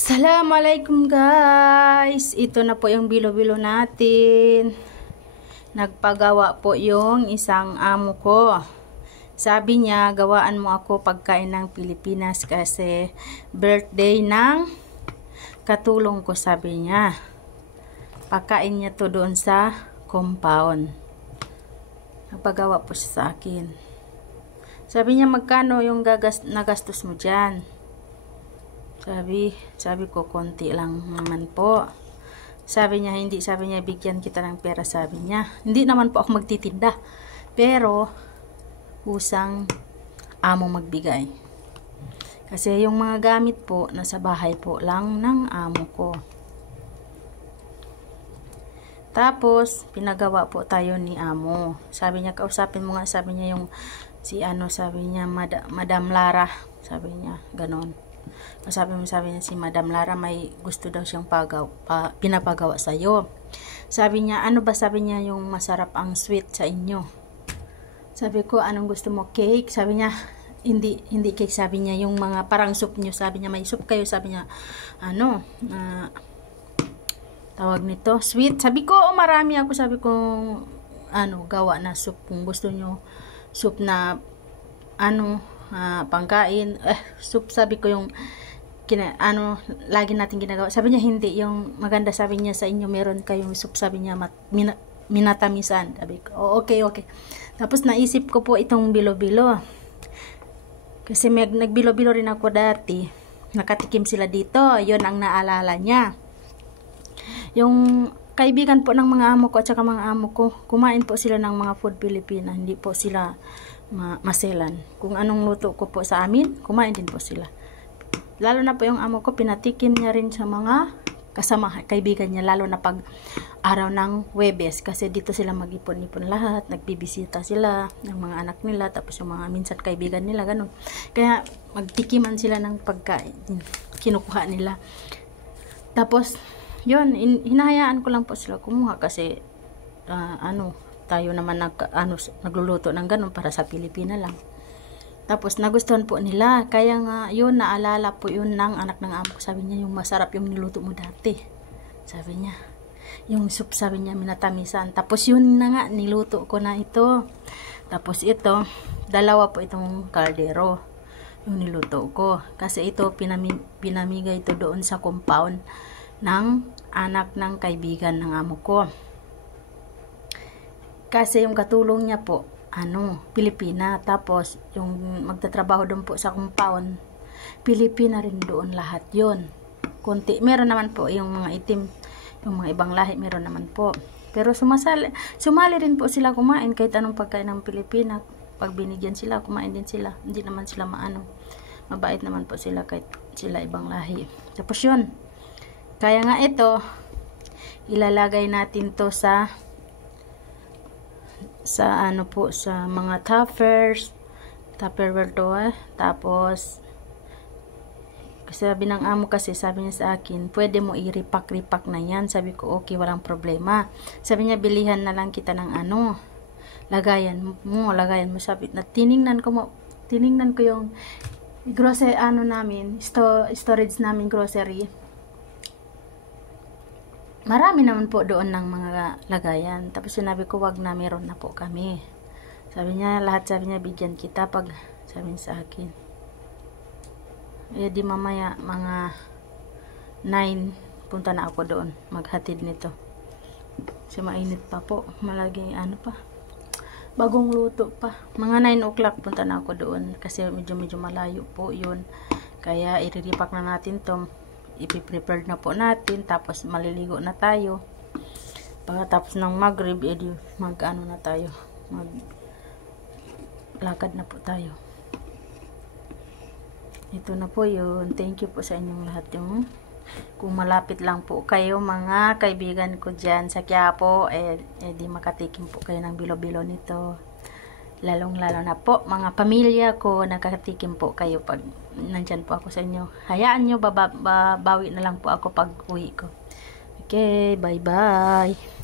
Assalamualaikum guys! Ito na po yung bilo-bilo natin. Nagpagawa po yung isang amo ko. Sabi niya, gawaan mo ako pagkain ng Pilipinas kasi birthday ng katulong ko, sabi niya. Pagkain niya to doon sa compound. Nagpagawa po siya sa akin. Sabi niya, magkano yung nagastos mo dyan? Sabi ko, konti lang naman po. Sabi niya, hindi. Sabi niya, bigyan kita ng pera, sabi niya. Hindi naman po ako magtitinda. Pero, usang amo magbigay. Kasi yung mga gamit po, nasa bahay po lang ng amo ko. Tapos, pinagawa po tayo ni amo. Sabi niya, kausapin mo nga, sabi niya yung, sabi niya, Madam Lara. Sabi niya, ganon. Sabi niya si Madam Lara may gusto daw siyang pinapagawa sa iyo. Sabi niya, ano ba, sabi niya, yung masarap ang sweet sa inyo. Sabi ko, anong gusto mo, cake? Sabi niya, hindi cake, sabi niya, yung mga parang soup niyo. Sabi niya, may soup kayo, sabi niya, tawag nito, sweet. Sabi ko, marami ako, sabi ko, gawa na soup kung gusto niyo, soup na pangkain, soup, sabi ko, yung lagi natin ginagawa. Sabi niya, hindi, yung maganda, sabi niya, sa inyo meron kayong soup, sabi niya, minatamisan. Sabi ko, okay. Tapos naisip ko po itong bilo-bilo. Kasi nagbilo-bilo rin ako dati. Nakatikim sila dito. Yun ang naalala niya. Yung kaibigan po ng mga amo ko at saka mga amo ko, kumain po sila ng mga food Pilipina. Hindi po sila maselan. Kung anong luto ko po sa amin, kumain din po sila. Lalo na po yung amo ko, pinatikim niya rin sa mga kasama, kaibigan niya, lalo na pag araw ng Huwebes, kasi dito sila mag-ipon-ipon lahat, nagbibisita sila ng mga anak nila, tapos yung mga minsan kaibigan nila, ganun. Kaya magtikiman sila ng pagkain, kinukuha nila. Tapos, yun, hinahayaan ko lang po sila kumuha kasi, tayo naman nagluluto ng ganun para sa Pilipina lang. Tapos nagustuhan po nila, kaya nga yun, naalala po yun ng anak ng amo. Sabi niya, yung masarap yung niluto mo dati, sabi niya. Yung soup, sabi niya, minatamisan. Tapos yun na nga, niluto ko na ito. Tapos ito, dalawa po itong kaldero yung niluto ko, kasi ito pinamigay ito doon sa compound ng anak ng kaibigan ng amo ko. Kasi yung katulong niya po, Pilipina. Tapos, yung magtatrabaho doon po sa compound, Pilipina rin doon lahat yun. Kunti. Meron naman po yung mga itim, yung mga ibang lahi, meron naman po. Pero sumali rin po sila kumain kahit anong pagkain ng Pilipina. Pag binigyan sila, kumain din sila. Hindi naman sila mabait naman po sila kahit sila ibang lahi. Tapos yun. Kaya nga ito, ilalagay natin to sa mga Tupperware to, tapos sabi ng amo, kasi sabi niya sa akin, pwede mo i-repack na yan. Sabi ko, okay, walang problema. Sabi niya, bilihan na lang kita ng lagayan mo. Sabi na, tiningnan ko yung grocery, namin, storage namin, grocery. Marami naman po doon ng mga lagayan. Tapos sinabi ko, wag na, meron na po kami. Sabi niya, bigyan kita pag, sabi niya sa akin. Di mamaya, mga 9, punta na ako doon, maghatid nito. Kasi mainit pa po, malaging bagong luto pa. Mga 9 o'clock, punta na ako doon, kasi medyo malayo po yun. Kaya, i-repack na natin to. Ipi-prepare na po natin, tapos maliligo na tayo. Pagkatapos ng Maghrib, na tayo, maglakad na po tayo. Ito na po yun. Thank you po sa inyong lahat. Kung malapit lang po kayo, mga kaibigan ko dyan sa Quiapo, di makatikim po kayo ng bilo-bilo nito. Lalong-lalo na po, mga pamilya ko, nakatikim po kayo pag nandyan po ako sa inyo. Hayaan nyo, babawi na lang po ako pag uwi ko. Okay, bye-bye.